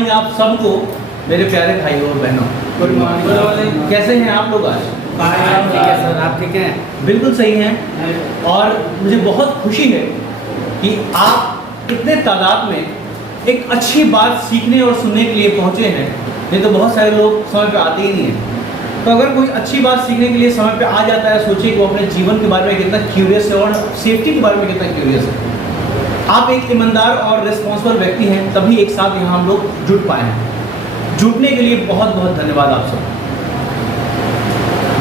Morning आप सबको, मेरे प्यारे भाइयों और बहनों। Good morning. कैसे हैं आप लोग आज? ठीक है सर, आप ठीक हैं? बिल्कुल सही हैं। और मुझे बहुत खुशी है कि आप इतने तादाद में एक अच्छी बात सीखने और सुनने के लिए पहुंचे हैं। नहीं तो बहुत सारे लोग समय पे आते ही नहीं हैं। तो अगर कोई अच्छी बात सीखने के लिए समय पे आ जाता है, सोचिए कि वो अपने जीवन के बारे में कितना क्यूरियस है और सेफ्टी के बारे में कितना क्यूरियस है। आप एक ईमानदार और रिस्पॉन्सिबल व्यक्ति हैं, तभी एक साथ यहाँ हम लोग जुट पाए हैं। जुटने के लिए बहुत बहुत धन्यवाद आप सब।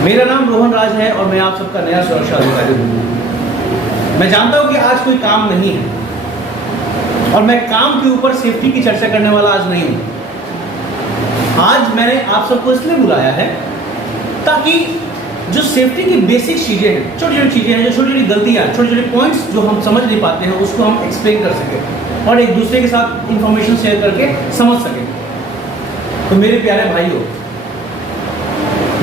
मेरा नाम रोहन राज है और मैं आप सबका नया सुरक्षा अधिकारी हूँ। मैं जानता हूँ कि आज कोई काम नहीं है और मैं काम के ऊपर सेफ्टी की चर्चा करने वाला आज नहीं हूँ। आज मैंने आप सबको इसलिए बुलाया है ताकि जो सेफ्टी की बेसिक चीज़ें हैं, छोटी छोटी चीज़ें हैं, जो छोटी छोटी गलतियाँ, छोटे छोटे पॉइंट्स जो हम समझ नहीं पाते हैं, उसको हम एक्सप्लेन कर सकें और एक दूसरे के साथ इंफॉर्मेशन शेयर करके समझ सकें। तो मेरे प्यारे भाइयों,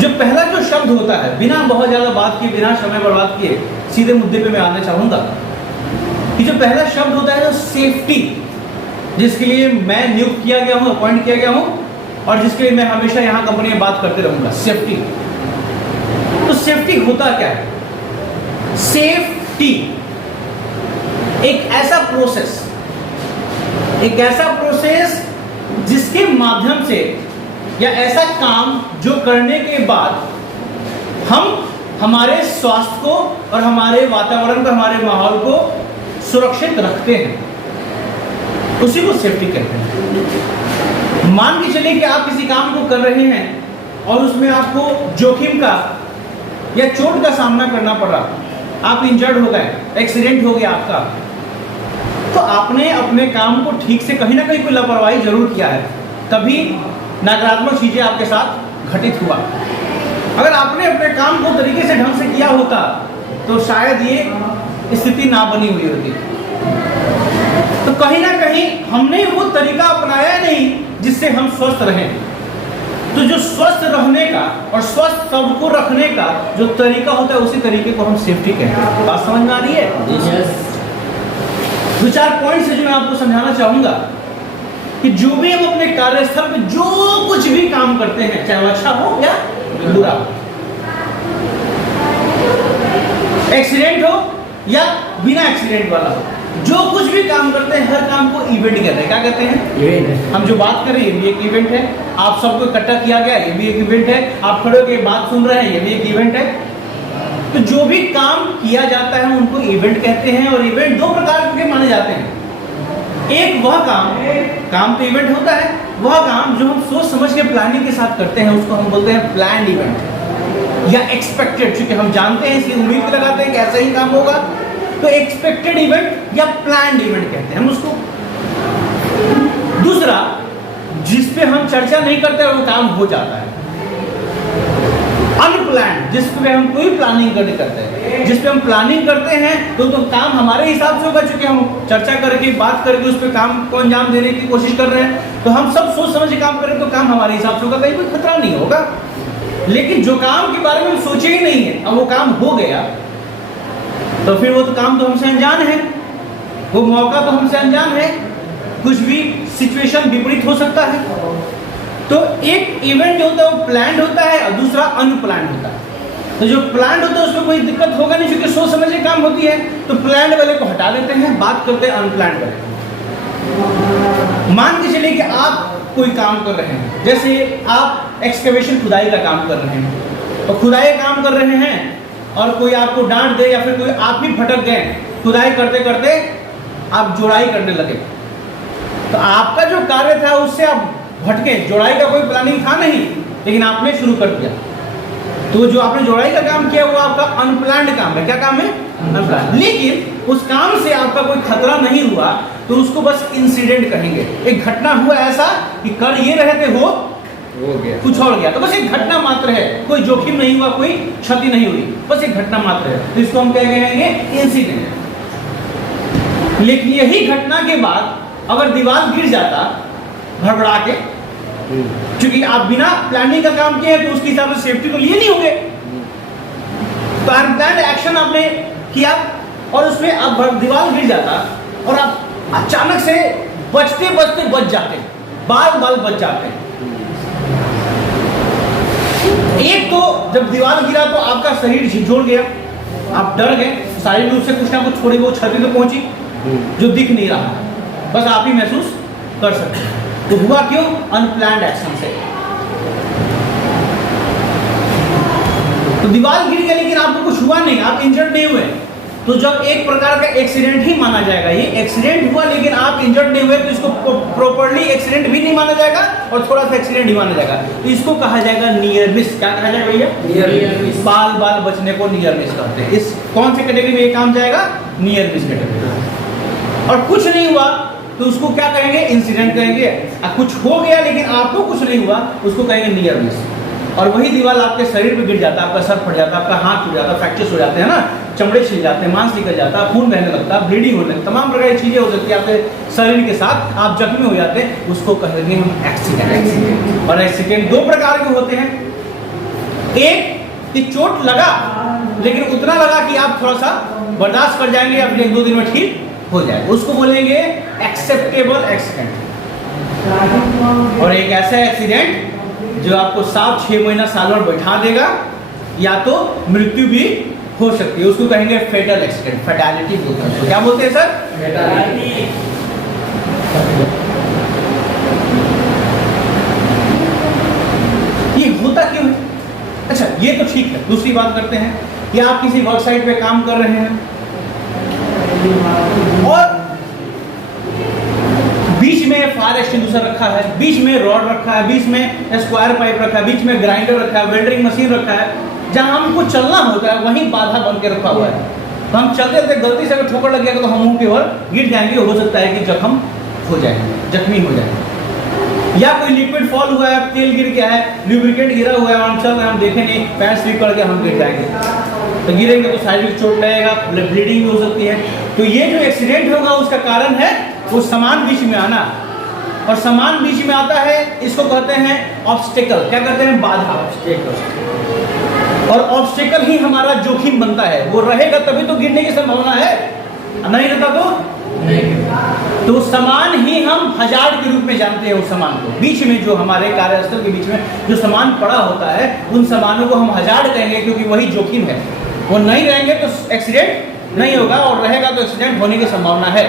जो पहला जो शब्द होता है, बिना बहुत ज़्यादा बात किए, बिना समय बर्बाद किए, सीधे मुद्दे पे मैं आना चाहूँगा कि जो पहला शब्द होता है जो सेफ्टी, जिसके लिए मैं नियुक्त किया गया हूँ, अपॉइंट किया गया हूँ और जिसके लिए मैं हमेशा यहाँ कंपनी में बात करते रहूँगा, सेफ्टी। तो सेफ्टी होता क्या है? सेफ्टी एक ऐसा प्रोसेस जिसके माध्यम से, या ऐसा काम जो करने के बाद हम हमारे स्वास्थ्य को और हमारे वातावरण को, हमारे माहौल को सुरक्षित रखते हैं, उसी को सेफ्टी कहते हैं। मान के चलिए कि आप किसी काम को कर रहे हैं और उसमें आपको जोखिम का या चोट का सामना करना पड़ा, आप इंजर्ड हो गए, एक्सीडेंट हो गया आपका, तो आपने अपने काम को ठीक से कहीं ना कहीं कोई लापरवाही जरूर किया है, तभी नकारात्मक चीजें आपके साथ घटित हुआ। अगर आपने अपने काम को तरीके से ढंग से किया होता तो शायद ये स्थिति ना बनी हुई होती। तो कहीं ना कहीं हमने वो तरीका अपनाया नहीं जिससे हम स्वस्थ रहें। तो जो स्वस्थ रहने का और स्वस्थ सबको रखने का जो तरीका होता है, उसी तरीके को हम सेफ्टी कहते हैं। बात समझ में आ रही है? दो चार पॉइंट्स है जो मैं आपको समझाना चाहूंगा कि जो भी हम अपने कार्यस्थल पे जो कुछ भी काम करते हैं, चाहे वो अच्छा हो या बुरा हो, एक्सीडेंट हो या बिना एक्सीडेंट वाला हो, जो कुछ भी काम करते हैं, हर काम को इवेंट कहते हैं। क्या कहते हैं? इवेंट। हम जो बात कर रहे हैं ये भी एक इवेंट है। आप सबको इकट्ठा किया गया, ये भी एक इवेंट है। आप खड़े होकर बात सुन रहे हैं, ये भी एक इवेंट है। तो जो भी काम किया जाता है उनको इवेंट कहते हैं। और इवेंट दो प्रकार के माने जाते हैं। एक वह काम तो इवेंट होता है, वह काम जो हम सोच समझ के प्लानिंग के साथ करते हैं, उसको हम बोलते हैं प्लान्ड इवेंट या एक्सपेक्टेड। क्योंकि हम जानते हैं, इसलिए उम्मीद लगाते हैं कि ऐसा ही काम होगा, तो एक्सपेक्टेड इवेंट या प्लान्ड इवेंट कहते हैं हम उसको। दूसरा, जिस पे हम चर्चा नहीं करते और वो काम हो जाता है, अनप्लान्ड, जिस पे हम कोई प्लानिंग नहीं करते हैं। जिस पे हम प्लानिंग करते हैं तो काम हमारे हिसाब से होगा, चूंकि हम चर्चा करके, बात करके उस पे काम को अंजाम देने की कोशिश कर रहे हैं, तो हम सब सोच समझ के काम करें तो काम हमारे हिसाब से होगा, कहीं कोई खतरा नहीं होगा। लेकिन जो काम के बारे में हम सोचे ही नहीं है, अब वो काम हो गया, तो फिर वो तो काम तो हमसे अनजान है, वो मौका तो हमसे अनजान है, कुछ भी सिचुएशन विपरीत हो सकता है। तो एक इवेंट जो होता है वो प्लान्ड होता है और दूसरा अनप्लान्ड होता है। तो जो प्लान्ड होता है उसमें कोई दिक्कत होगा नहीं, क्योंकि सोच समझ के काम होती है, तो प्लान्ड वाले को हटा देते हैं, बात करते हैं अनप्लान्ड वाले। मान के चलिए कि आप कोई काम कर रहे हैं, जैसे आप एक्सकवेशन, खुदाई का काम कर रहे हैं, और खुदाई काम कर रहे हैं और कोई आपको डांट दे या फिर कोई आप ही भटक गए, खुदाई करते करते आप जोड़ाई करने लगे, तो आपका जो कार्य था उससे आप भटके। जोड़ाई का कोई प्लानिंग था नहीं, लेकिन आपने शुरू कर दिया, तो जो आपने जोड़ाई का काम किया वो आपका अनप्लान्ड काम है। क्या काम है? अनप्लान्ड। लेकिन उस काम से आपका कोई खतरा नहीं हुआ, तो उसको बस इंसिडेंट कहेंगे। एक घटना हुआ ऐसा कि कर ये रहे थे, हो गया, कुछ और गया, तो बस एक घटना मात्र है, कोई जोखिम नहीं हुआ, कोई क्षति नहीं हुई, बस एक घटना मात्र है, तो इसको हम क्या कहेंगे? इंसिडेंट। लेकिन यही घटना के बाद अगर दीवार गिर जाता भड़बड़ा के, क्योंकि आप बिना प्लानिंग का काम किए हैं तो उसके हिसाब से सेफ्टी तो लिए नहीं होंगे, तो अनप्लान्ड एक्शन आपने किया और उसमें अब दीवार गिर जाता और आप अचानक से बचते बचते बच जाते, बाल बाल बच जाते हैं। एक तो जब दीवार गिरा तो आपका शरीर झिझोड़ गया, आप डर गए, शारीरिक रूप से कुछ ना कुछ थोड़ी बहुत क्षति तो पहुंची जो दिख नहीं रहा, बस आप ही महसूस कर सकते हैं। तो हुआ क्यों? अनप्लान्ड एक्शन से। तो दीवार गिर गई लेकिन आपको कुछ हुआ नहीं, आप इंजर्ड नहीं हुए, तो जब एक प्रकार का एक्सीडेंट ही माना जाएगा। ये एक्सीडेंट हुआ लेकिन आप इंजर्ड नहीं हुए, तो इसको प्रॉपर्ली एक्सीडेंट भी नहीं माना जाएगा और थोड़ा सा एक्सीडेंट ही माना जाएगा। तो इसको कहा जाएगा नियर मिस। क्या कहा जाएगा भैया? Near miss. बाल बाल बचने को नियर मिस कहते हैं। इस कौन से कैटेगरी में ये काम जाएगा? Near miss category. और कुछ नहीं हुआ तो उसको क्या कहेंगे? इंसिडेंट कहेंगे। कुछ हो गया लेकिन आपको कुछ नहीं हुआ, उसको कहेंगे नियर मिस। और वही दीवार आपके शरीर पे गिर जाता है, आपका सर फट जाता है, आपका हाथ टूट जाता है, फ्रैक्चर्स हो जाते हैं ना, चमड़े छिल जाते हैं, मांस निकल जाता है, खून बहने लगता है, ब्लीडिंग होने लगती है, तमाम प्रकार की चीजें हो सकती है आपके शरीर के साथ, आप जख्मी हो जाते हैं, उसको कहेंगे हम एक्सीडेंट। और एक्सीडेंट दो प्रकार के होते हैं। एक कि चोट लगा लेकिन उतना लगा कि आप थोड़ा सा बर्दाश्त कर जाएंगे या फिर 1-2 दिन में ठीक हो जाएगा, उसको बोलेंगे एक्सेप्टेबल एक्सीडेंट। और एक ऐसा एक्सीडेंट जो आपको 7-6 महीना साल भर बैठा देगा या तो मृत्यु भी हो सकती है, उसको कहेंगे फेटल एक्सीडेंट, फैटालिटी बोलते हैं। तो क्या बोलते हैं सर? फैटालिटी। ये होता क्यों है? अच्छा ये तो ठीक है। दूसरी बात करते हैं कि आप किसी वर्क साइट पे काम कर रहे हैं और बीच में फायर एक्सटिंग्विशर रखा है, बीच में रॉड रखा है, बीच में स्क्वायर पाइप रखा है, बीच में ग्राइंडर रखा है, वेल्डिंग मशीन रखा है, जहां हमको चलना होता है वहीं बाधा बन के रखा हुआ है। तो हम चलते चलते गलती से अगर ठोकर लग गया तो हम मुंह के ओर गिर जाएंगे, हो सकता है कि जख्म हो जाए, जख्मी हो जाए। या कोई लिक्विड फॉल हुआ है, तेल गिर गया है, लुब्रिकेंट गिरा हुआ है, हम चल रहे हैं, हम देखें नहीं, पैर स्लिप करके हम गिर जाएंगे। तो गिरेंगे तो शारीरिक चोट लगेगा, ब्लीडिंग भी हो सकती है। तो ये जो एक्सीडेंट होगा उसका कारण है वो सामान बीच में आना, और सामान बीच में आता है इसको कहते हैं ऑब्स्टेकल। क्या कहते हैं? बाधा, ऑब्स्टेकल। और ऑब्स्टेकल ही हमारा जोखिम बनता है, वो रहेगा तभी तो गिरने की संभावना है, नहीं रहता तो नहीं। तो सामान ही हम हजार्ड के रूप में जानते हैं उस सामान को। बीच में जो हमारे कार्यस्थल के बीच में जो सामान पड़ा होता है उन सामानों को हम हजार्ड कहेंगे, क्योंकि वही जोखिम है। वो नहीं रहेंगे तो एक्सीडेंट नहीं होगा, और रहेगा तो एक्सीडेंट होने की संभावना है।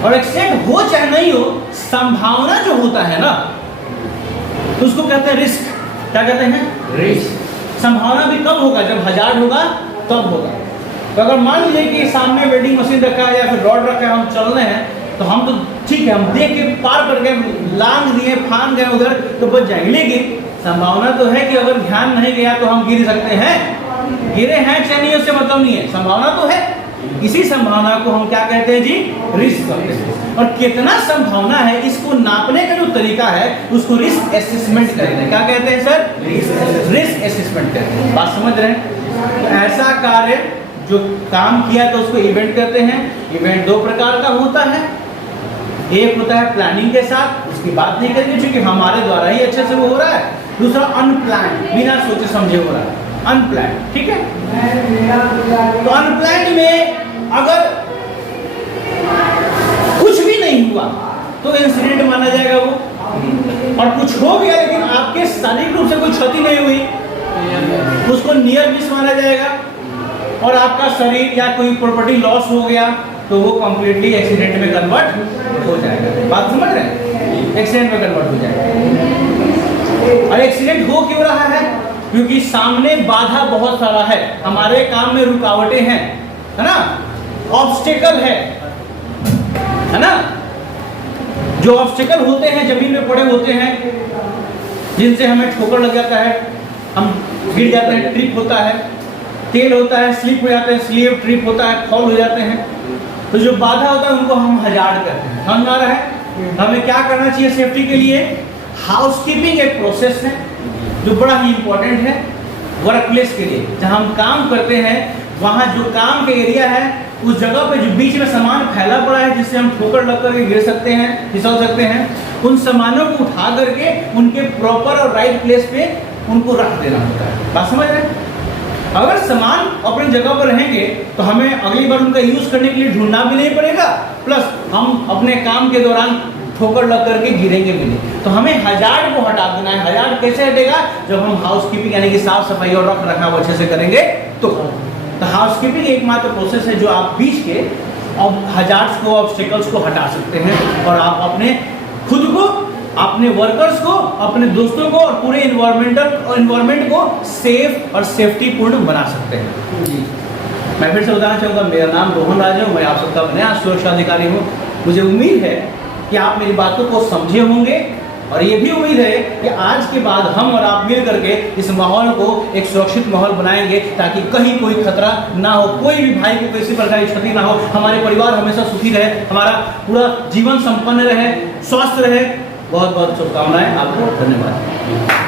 और एक्सीडेंट हो चाहे नहीं हो, संभावना जो होता है ना तो उसको कहते हैं रिस्क। क्या कहते हैं? रिस्क। संभावना भी कब होगा? जब हजार्ड होगा तब होगा। तो अगर मान लीजिए कि सामने वेल्डिंग मशीन रखा है या फिर रॉड रखा है, हम चल रहे हैं, तो हम तो ठीक है, हम देख के पार कर गए, लांग दिए, फान गए उधर तो बच जाएंगे। लेकिन संभावना तो है कि अगर ध्यान नहीं गया तो हम गिर सकते हैं। गिरे हैं चाहे नहीं उससे मतलब नहीं है, संभावना तो है। इसी संभावना को हम क्या कहते हैं जी? रिस्क कहते हैं। और कितना संभावना है इसको नापने का जो तरीका है उसको रिस्क असेसमेंट कहते हैं। क्या कहते हैं सर? रिस्क असेसमेंट कहते हैं। बात समझ रहे हैं? तो ऐसा कार्य जो काम किया तो उसको इवेंट कहते हैं। इवेंट दो प्रकार का होता है, एक होता है प्लानिंग के साथ, उसकी बात नहीं करेंगे क्योंकि हमारे द्वारा ही अच्छे से वो हो रहा है। दूसरा अनप्लान, बिना सोचे समझे हो रहा है, अनप्लान। ठीक है? तो अनप्लान में अगर कुछ भी नहीं हुआ तो इंसिडेंट माना जाएगा वो, और कुछ हो गया लेकिन आपके शारीरिक रूप से कोई क्षति नहीं हुई उसको नियर मिस माना जाएगा, और आपका शरीर या कोई प्रॉपर्टी लॉस हो गया तो वो कंप्लीटली एक्सीडेंट में कन्वर्ट हो जाएगा। बात समझ रहे हैं? एक्सीडेंट में कन्वर्ट हो जाएगा। और एक्सीडेंट हो क्यों रहा है? क्योंकि सामने बाधा बहुत सारा है, हमारे काम में रुकावटें हैं, है ना, ऑब्स्टेकल है ना। जो ऑब्स्टेकल होते हैं जमीन में पड़े होते हैं जिनसे हमें ठोकर लग जाता है, हम गिर जाते हैं, ट्रिप होता है, तेल होता है, स्लिप हो जाते हैं, स्लिप ट्रिप होता है, फॉल हो जाते हैं। तो जो बाधा होता है उनको हम हजार्ड कहते हैं। समझ आ रहा है? हमें क्या करना चाहिए सेफ्टी के लिए? हाउसकीपिंग एक प्रोसेस है जो बड़ा ही इंपॉर्टेंट है वर्क प्लेस के लिए। जहां हम काम करते हैं वहां जो काम का एरिया है उस जगह पे जो बीच में सामान फैला पड़ा है जिससे हम ठोकर लग करके गिर सकते हैं, फिसल सकते हैं, उन सामानों को उठा करके उनके प्रॉपर और राइट प्लेस पे उनको रख देना होता है। बात समझ रहे हैं? अगर सामान अपनी जगह पर रहेंगे तो हमें अगली बार उनका यूज करने के लिए ढूंढना भी नहीं पड़ेगा, प्लस हम अपने काम के दौरान ठोकर लग करके गिरेंगे भी नहीं। तो हमें हजार्ड को हटा देना है। हजार्ड कैसे हटेगा? जब हम हाउसकीपिंग यानी कि साफ सफाई और रख रखाव अच्छे से करेंगे तो हाउसकीपिंग एकमात्र प्रोसेस है जो आप बीच के हजार्ड्स को, ऑब्स्टेकल्स को हटा सकते हैं और आप अपने खुद को, अपने वर्कर्स को, अपने दोस्तों को और पूरे इन्वायरमेंट को सेफ और सेफ्टी पूर्ण बना सकते हैं। जी। मैं फिर से बताना चाहूँगा, मेरा नाम रोहन राज है, मैं आप सबका नया सुरक्षा अधिकारी हूँ। मुझे उम्मीद है कि आप मेरी बातों को समझे होंगे और ये भी उम्मीद है कि आज के बाद हम और आप मिल करके इस माहौल को एक सुरक्षित माहौल बनाएंगे ताकि कहीं कोई खतरा ना हो, कोई भी भाई को किसी प्रकार की क्षति ना हो, हमारे परिवार हमेशा सुखी रहे, हमारा पूरा जीवन संपन्न रहे, स्वस्थ रहे। बहुत बहुत शुभकामनाएं आपको। धन्यवाद।